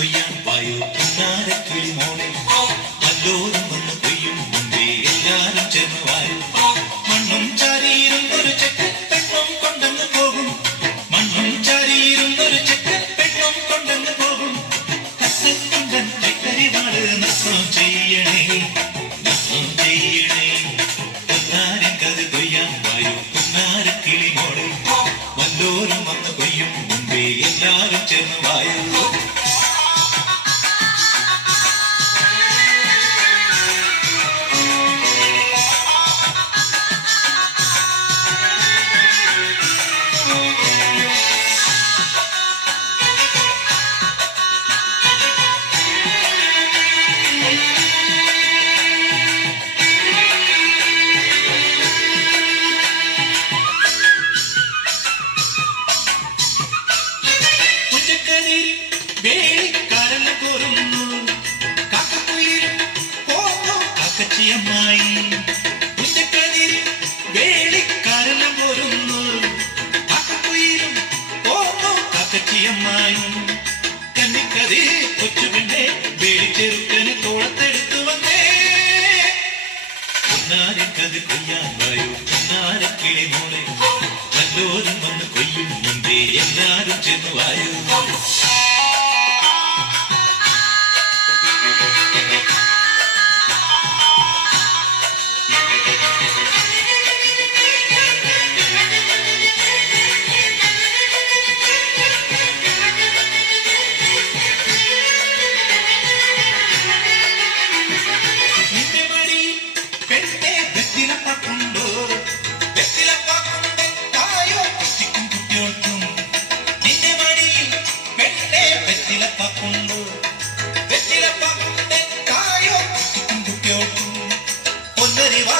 കൊയ്യാൻ വായോ പുന്നാരക്കിളി മോളെ വല്ലോരും വന്ന് കൊയ്യും മുമ്പേ എല്ലാരും ചേർന്ന് വായോ മണ്ണും ചാരിയിരുന്നൊരു ചെക്കൻ പെണ്ണും കൊണ്ടങ്ങ് പോകും മണ്ണും ചാരിയിരുന്നൊരു ചെക്കൻ പെണ്ണും കൊണ്ടങ്ങ് പോകും കസക്കുണ്ടൻ ചക്കരിവാള് നൃത്തം ചെയ്യണേ നൃത്തം ചെയ്യണേ പുന്നാരൻ കത് കൊയ്യാൻ വായോ പുന്നാരക്കിളി മോളെ വല്ലോരും വന്ന് കൊയ്യും മുമ്പേ എല്ലാരും ചേർന്ന് വായോ വേലിക്കാരല്ല കോരുന്നു കാക്കക്കുയിലും പോന്നു കാക്കച്ചിയമ്മായി കുഞ്ഞക്കതിരിൽ വേലിക്കാരല്ല കോരുന്നു കാക്കക്കുയിലും പോന്നു കാക്കച്ചിയമ്മായി കന്നിക്കതി കൊച്ചുപിന്നെ വേലിച്ചെറുക്കന് തോളത്തെടുത്തു വന്നേ പൊന്നാരക്കത് കൊയ്യാൻ വായോ പൊന്നാരക്കിളി മോളെ വല്ലോരും വന്ന് കൊയ്യും മുമ്പേ എല്ലാരും ചെന്നു വായോ പൊന്നരിവാ